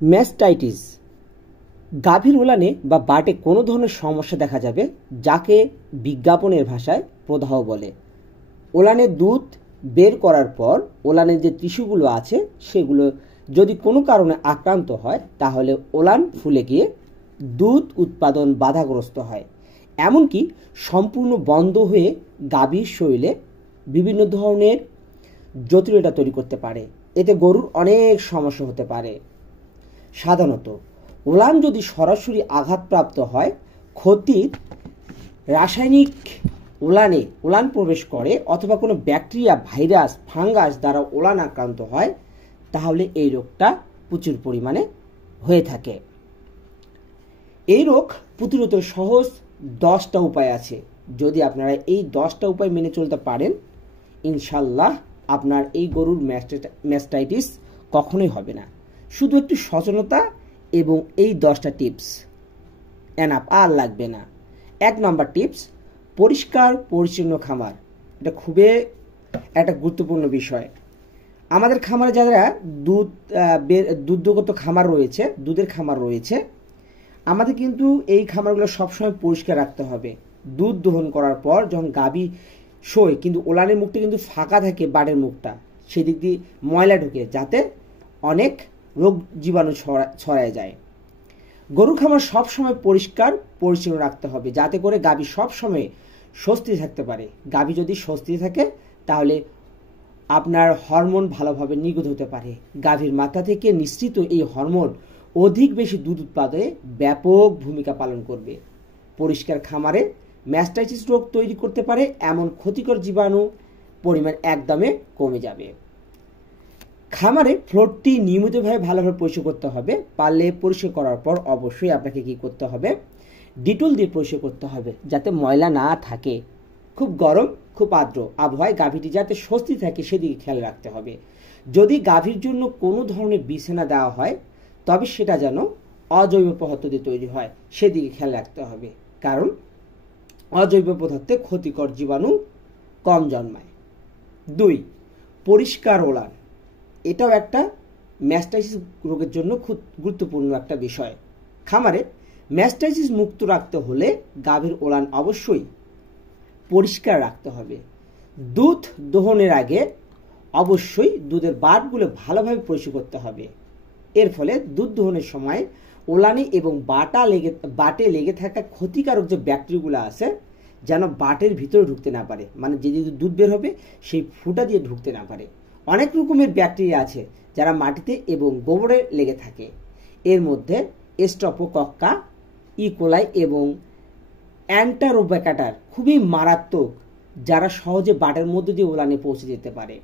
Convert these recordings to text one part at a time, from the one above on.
Mastitis গাভীর ওলানে বা বাটে কোনো ধরনের সমস্যা দেখা যাবে, যাকে বিজ্ঞাপনের ভাষায় প্রদাহ বলে। ওলানের দুধ বের করার পর ওলানের যে টিস্যুগুলো আছে সেগুলো যদি কোনো কারণে আক্রান্ত হয় তাহলে ওলান ফুলে গিয়ে দুধ উৎপাদন বাধাগ্রস্ত হয়, এমনকি সম্পূর্ণ বন্ধ হয়ে গাভীর শরীরে বিভিন্ন ধরনের জটিলতা তৈরি করতে পারে। এতে গরুর অনেক সমস্যা হতে পারে। সাধারণত ওলান যদি সরাসরি আঘাতপ্রাপ্ত হয়, ক্ষতির রাসায়নিক ওলান প্রবেশ করে অথবা কোনো ব্যাকটেরিয়া, ভাইরাস, ফাঙ্গাস দ্বারা ওলান আক্রান্ত হয়, তাহলে এই রোগটা প্রচুর পরিমাণে হয়ে থাকে। এই রোগ প্রতিরোধের সহজ 10টা উপায় আছে। যদি আপনারা এই 10টা উপায় মেনে চলতে পারেন, ইনশাল্লাহ আপনার এই গরুর ম্যাস্টাইটিস কখনোই হবে না। শুধু একটু সচেতনতা এবং এই 10টা টিপস এনাফ, আর লাগবে না। 1 নম্বর টিপস, পরিষ্কার পরিচ্ছন্ন খামার। এটা খুবই একটা গুরুত্বপূর্ণ বিষয়। আমাদের খামারে যারা দুগ্ধগত খামার রয়েছে, দুধের খামার রয়েছে, আমাদের কিন্তু এই খামারগুলো সবসময় পরিষ্কার রাখতে হবে। দুধ দহন করার পর যখন গাভী শোয়, কিন্তু ওলানের মুখটা কিন্তু ফাঁকা থাকে, বাড়ের মুখটা, সেদিক দিয়ে ময়লা ঢুকে, যাতে অনেক রোগ জীবাণু ছড়ায় যায়। গরুর খামার সবসময় পরিষ্কার পরিচ্ছন্ন রাখতে হবে, যাতে করে গাভী সবসময় স্বস্তি থাকতে পারে। গাভী যদি স্বস্তি থাকে তাহলে আপনার হরমোন ভালোভাবে নির্গত হতে পারে। গাভীর মাথা থেকে নিঃসৃত এই হরমোন অধিক বেশি দুধ উৎপাদনে ব্যাপক ভূমিকা পালন করবে। পরিষ্কার খামারে ম্যাস্টাইটিস রোগ তৈরি করতে পারে এমন ক্ষতিকর জীবাণু পরিমাণ একদমে কমে যাবে। খামারে ফ্লোরটি নিয়মিতভাবে ভালোভাবে পরিষ্কার করতে হবে। পারলে পরিষ্কার করার পর অবশ্যই আপনাকে কি করতে হবে, ডিটল দিয়ে পরিষ্কার করতে হবে, যাতে ময়লা না থাকে। খুব গরম, খুব আর্দ্র আবহাওয়ায় গাভীটি যাতে স্বস্তি থাকে সেদিকে খেয়াল রাখতে হবে। যদি গাভীর জন্য কোনো ধরনের বিছানা দেওয়া হয়, তবে সেটা যেন অজৈব পদার্থে তৈরি হয়, সেদিকে খেয়াল রাখতে হবে। কারণ অজৈব পদার্থে ক্ষতিকর জীবাণু কম জন্মায়। 2, পরিষ্কার ওলান। এটাও একটা ম্যাস্টাইটিস রোগের জন্য খুব গুরুত্বপূর্ণ একটা বিষয়। খামারে ম্যাস্টাইটিস মুক্ত রাখতে হলে গাভীর ওলান অবশ্যই পরিষ্কার রাখতে হবে। দুধ দহনের আগে অবশ্যই দুধের বাটগুলো ভালোভাবে পরিষ্কার করতে হবে। এর ফলে দুধ দহনের সময় ওলানে এবং বাটে লেগে থাকা ক্ষতিকারক যে ব্যাকটেরিয়াগুলো আছে যেন বাটের ভিতরে ঢুকতে না পারে, মানে যে দুধ বের হবে সেই ফুটা দিয়ে ঢুকতে না পারে। অনেক রকমের ব্যাকটেরিয়া আছে যারা মাটিতে এবং গোবরে লেগে থাকে। এর মধ্যে স্ট্রেপ্টোকক্কা, ইকোলাই এবং অ্যান্টারোব্যাক্টার খুবই মারাত্মক, যারা সহজে বাটের মধ্যে দিয়ে ওলানে পৌঁছে যেতে পারে।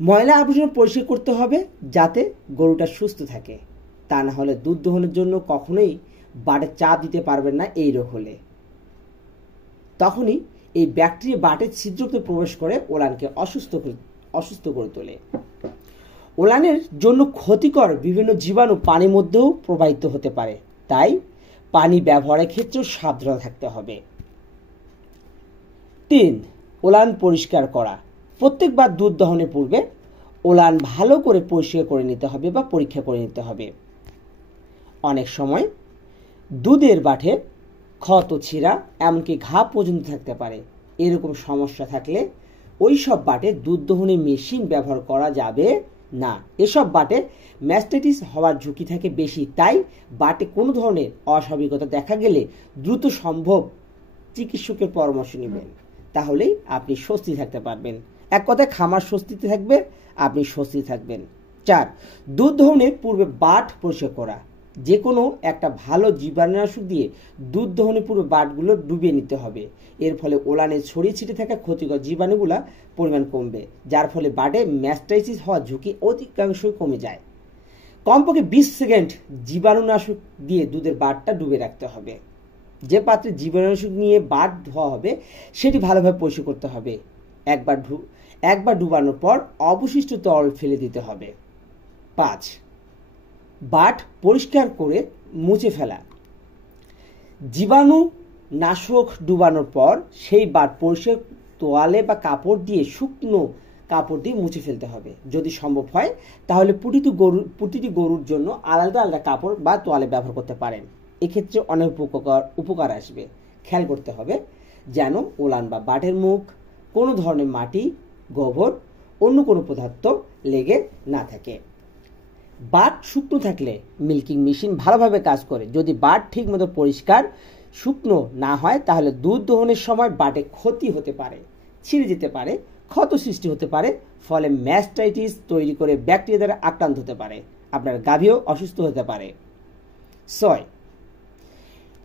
ময়লা আবর্জনা পরিষ্কার করতে হবে যাতে গরুটা সুস্থ থাকে। তা না হলে দুধ দহনের জন্য কখনোই বাটে চাপ দিতে পারবেন না। এই রোগ হলে তখনই এই ব্যাকটেরিয়া বাটের ছিদ্রতে প্রবেশ করে ওলানকে অসুস্থ করে তোলে। ওলানের জন্য ক্ষতিকর বিভিন্ন জীবাণু পানির মধ্যেও প্রবাহিত হতে পারে, তাই পানি ব্যবহারের ক্ষেত্রেও সাবধান থাকতে হবে। 3, ওলান পরিষ্কার করা। প্রত্যেকবার দুধ দহনের পূর্বে ওলান ভালো করে পরিষ্কার করে নিতে হবে বা পরীক্ষা করে নিতে হবে। অনেক সময় দুধের বাটে ক্ষত, ছিঁড়া, এমনকি ঘা পর্যন্ত থাকতে পারে। এরকম সমস্যা থাকলে ওই সব বাটে দুধ দহনের মেশিন ব্যবহার করা যাবে না। এসব বাটে ম্যাস্টাইটিস হওয়ার ঝুঁকি থাকে বেশি, তাই বাটে কোনো ধরনের অস্বাভাবিকতা দেখা গেলে দ্রুত সম্ভব চিকিৎসকের পরামর্শ নেবেন, তাহলেই আপনি স্বস্তি থাকতে পারবেন। এক কথায় খামার স্বস্তিতে থাকবে, আপনি স্বস্তি থাকবেন। 4, দুধ দহনের পূর্বে বাট পরিষ্কার করা। যে কোনো একটা ভালো জীবাণুনাশক দিয়ে দুধ দহনের পূর্বে বাটগুলো ডুবিয়ে নিতে হবে। এর ফলে ওলানে ছড়িয়ে ছিটে থাকা ক্ষতিকর জীবাণুগুলা পরিমাণ কমবে, যার ফলে বাটে ম্যাস্টাইটিস হওয়ার ঝুঁকি অধিকাংশই কমে যায়। কমপক্ষে 20 সেকেন্ড জীবাণুনাশক দিয়ে দুধের বাটটা ডুবে রাখতে হবে। যে পাত্রে জীবাণুনাশক নিয়ে বাট ধোয়া হবে সেটি ভালোভাবে পরিষ্কার করতে হবে। একবার ডুবানোর পর অবশিষ্ট তরল ফেলে দিতে হবে। 5, বাট পরিষ্কার করে মুছে ফেলা। জীবাণু নাশক ডুবানোর পর সেই বাট পরিষ্কার তোয়ালে বা কাপড় দিয়ে শুকনো কাপড় দিয়ে মুছে ফেলতে হবে। যদি সম্ভব হয় তাহলে প্রতিটি গরুর জন্য আলাদা আলাদা কাপড় বা তোয়ালে ব্যবহার করতে পারেন। এক্ষেত্রে অনেক উপকার আসবে। খেয়াল করতে হবে যেন ওলান বা বাটের মুখ কোনো ধরনের মাটি, গোবর, অন্য কোনো পদার্থ লেগে না থাকে। বাট শুকনো থাকলে মিল্কিং মেশিন ভালোভাবে কাজ করে। যদি বাট ঠিকমতো পরিষ্কার শুকনো না হয় তাহলে দুধ দহনের সময় বাটে ক্ষতি হতে পারে, ছিঁড়ে যেতে পারে, ক্ষত সৃষ্টি হতে পারে, ফলে ম্যাস্টাইটিস তৈরি করে ব্যাকটেরিয়া দ্বারা আক্রান্ত হতে পারে, আপনার গাভীও অসুস্থ হতে পারে। 6.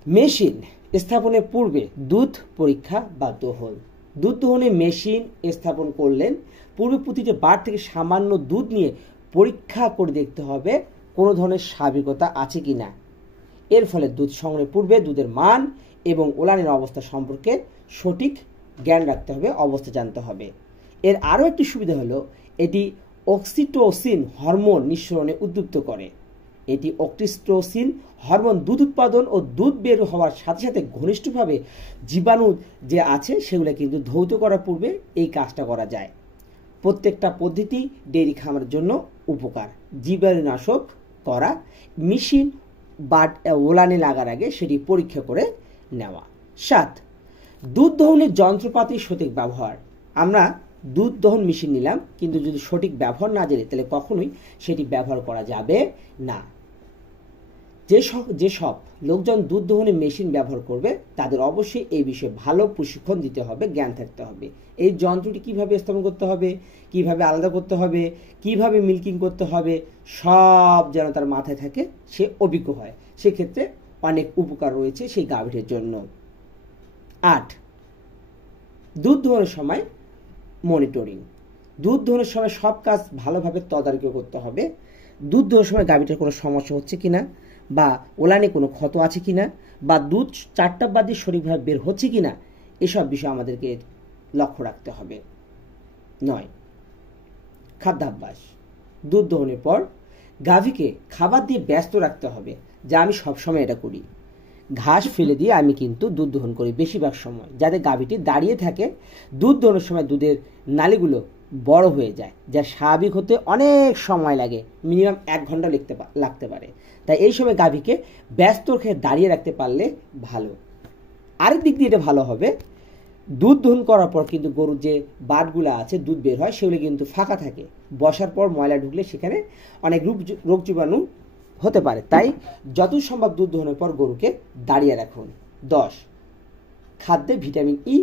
মেশিন স্থাপনের পূর্বে দুধ পরীক্ষা বা দহন। দুধ দহনে মেশিন স্থাপন করলেন পূর্বে প্রতিটি বাট থেকে সামান্য দুধ নিয়ে পরীক্ষা করে দেখতে হবে কোনো ধরনের স্বাভাবিকতা আছে কিনা। এর ফলে দুধ সংগ্রহের পূর্বে দুধের মান এবং ওলানের অবস্থা সম্পর্কে সঠিক জ্ঞান রাখতে হবে, অবস্থা জানতে হবে। এর আরও একটি সুবিধা হলো এটি অক্সিটোসিন হরমোন নিঃসরণে উদ্দীপ্ত করে। এটি অক্সিটোসিন হরমোন দুধ উৎপাদন ও দুধ বের হওয়ার সাথে সাথে ঘনিষ্ঠভাবে জীবাণু যে আছে সেগুলো কিন্তু ধৌত করার পূর্বে এই কাজটা করা যায়। প্রত্যেকটা পদ্ধতি ডেইরি খামারের জন্য উপকার। জীবাণুনাশক করা, মেশিন বাট ওলানে লাগার আগে সেটি পরীক্ষা করে নেওয়া। 7. দুধ দহনের যন্ত্রপাতির সঠিক ব্যবহার। আমরা দুধ দহন মেশিন নিলাম, কিন্তু যদি সঠিক ব্যবহার না জানি তাহলে কখনোই সেটি ব্যবহার করা যাবে না। যেসব লোকজন দুধ দহনের মেশিন ব্যবহার করবে তাদের অবশ্যই এই বিষয়ে ভালো প্রশিক্ষণ দিতে হবে, জ্ঞান থাকতে হবে। এই যন্ত্রটি কিভাবে স্থাপন করতে হবে, কিভাবে আলাদা করতে হবে, কিভাবে মিল্কিং করতে হবে, সব যেন তার মাথায় থাকে, সে অভিজ্ঞ হয়। সেক্ষেত্রে অনেক উপকার রয়েছে সেই গাভীর জন্য। 8. দুধ দহনের সময় মনিটরিং। দুধ দহনের সময় সব কাজ ভালোভাবে তদারকি করতে হবে। দুধ দহনের সময় গাভীটার কোনো সমস্যা হচ্ছে কিনা, বা ওলানে কোনো ক্ষত আছে কিনা, বা দুধ চারটা বাদ দিয়ে সঠিকভাবে বের হচ্ছে কিনা, এসব বিষয় আমাদেরকে লক্ষ্য রাখতে হবে। 9. খাদ্যাভ্যাস। দুধ দহনের পর গাভীকে খাবার দিয়ে ব্যস্ত রাখতে হবে, যা আমি সবসময় এটা করি। ঘাস ফেলে দিয়ে আমি কিন্তু দুধ দহন করি বেশিরভাগ সময়, যাতে গাভীটি দাঁড়িয়ে থাকে। দুধ দহনের সময় দুধের নালীগুলো বড় হয়ে যায়, যা স্বাভাবিক হতে অনেক সময় লাগে, মিনিমাম 1 ঘন্টা লাগতে পারে। তাই এই সময় গাভীকে ব্যস্ত রেখে দাঁড়িয়ে রাখতে পারলে ভালো। আরেক দিক দিয়ে এটা ভালো হবে, দুধ দহন করার পর কিন্তু গরুর যে বাটগুলো আছে দুধ বের হয় সেগুলো কিন্তু ফাঁকা থাকে। বসার পর ময়লা ঢুকলে সেখানে অনেক রোগ জীবাণু হতে পারে। তাই যত সম্ভব দুধ দহনের পর গরুকে দাঁড়িয়ে রাখুন। 10. খাদ্যে ভিটামিন ই,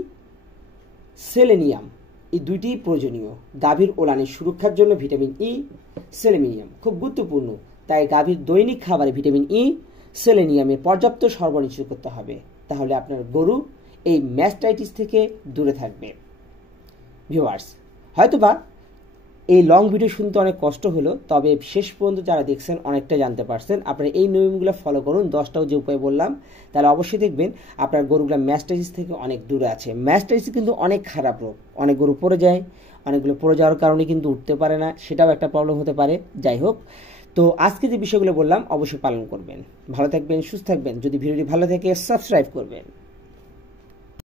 সেলেনিয়াম, এই দুইটি প্রয়োজনীয়। গাভীর ওলানের সুরক্ষার জন্য ভিটামিন ই, সেলেনিয়াম খুব গুরুত্বপূর্ণ। তাই গাভীর দৈনিক খাবারে ভিটামিন ই, সেলেনিয়ামের পর্যাপ্ত সরবরাহ নিশ্চিত করতে হবে, তাহলে আপনার গরু এই ম্যাস্টাইটিস থেকে দূরে থাকবে। ভিউয়ার্স, হয়তোবা এই লং ভিডিও শুনতে অনেক কষ্ট হলো, তবে শেষ পর্যন্ত যারা দেখছেন অনেকটা জানতে পারছেন। আপনারা এই নিয়মগুলো ফলো করুন, 10টাও যে উপায় বললাম, তাহলে অবশ্যই দেখবেন আপনার গরুগুলো ম্যাস্টাইটিস থেকে অনেক দূরে আছে। ম্যাস্টাইটিস কিন্তু অনেক খারাপ রোগ, অনেক গরু পড়ে যায়, অনেকগুলো পড়ে যাওয়ার কারণে কিন্তু উঠতে পারে না, সেটাও একটা প্রবলেম হতে পারে। যাই হোক, তো আজকে যে বিষয়গুলো বললাম অবশ্যই পালন করবেন। ভালো থাকবেন, সুস্থ থাকবেন। যদি ভিডিওটি ভালো থাকে সাবস্ক্রাইব করবেন।